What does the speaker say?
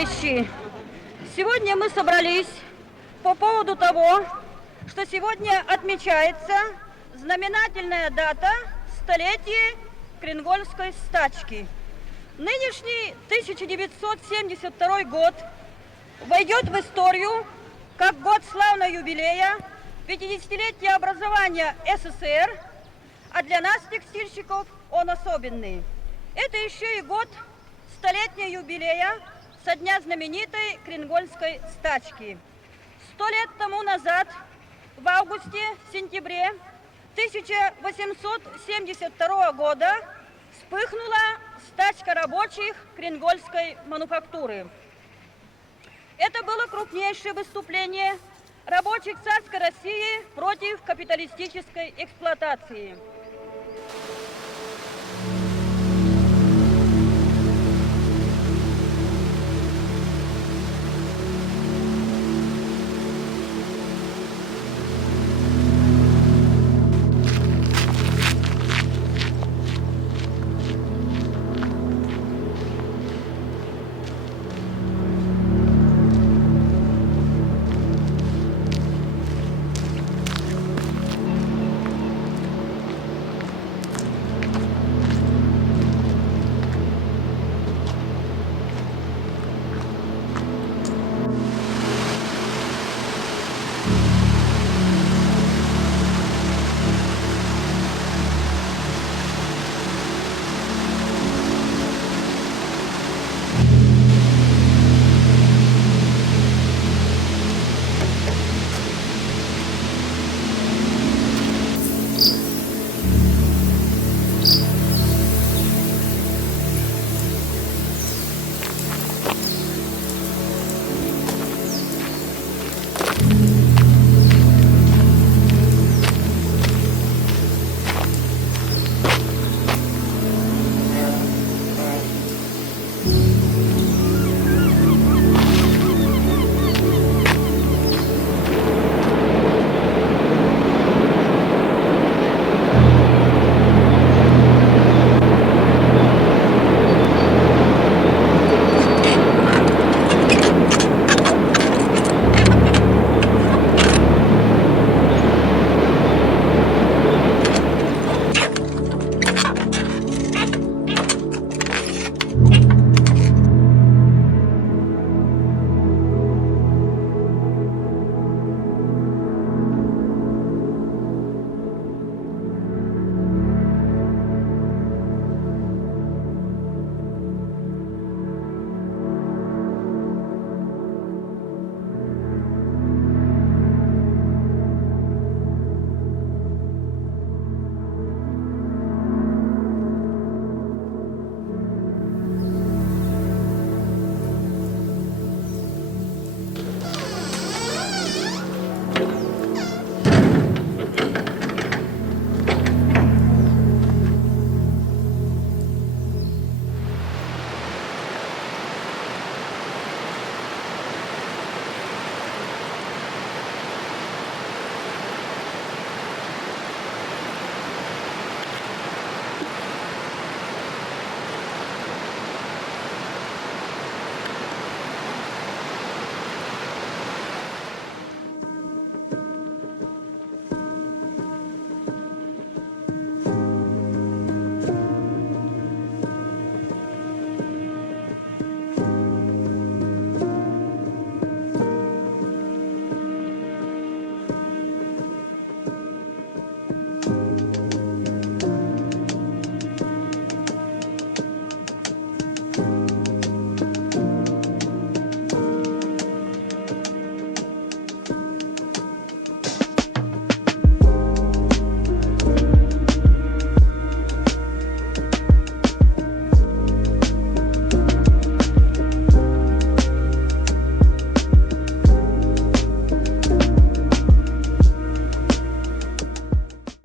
Товарищи, сегодня мы собрались по поводу того, что сегодня отмечается знаменательная дата столетия Кренгольской стачки. Нынешний 1972 год войдет в историю как год славного юбилея 50-летия образования СССР, а для нас, текстильщиков, он особенный. Это еще и год столетнего юбилея со дня знаменитой Кренгольской стачки. 100 лет тому назад, в августе-сентябре 1872 года, вспыхнула стачка рабочих Кренгольской мануфактуры. Это было крупнейшее выступление рабочих царской России против капиталистической эксплуатации.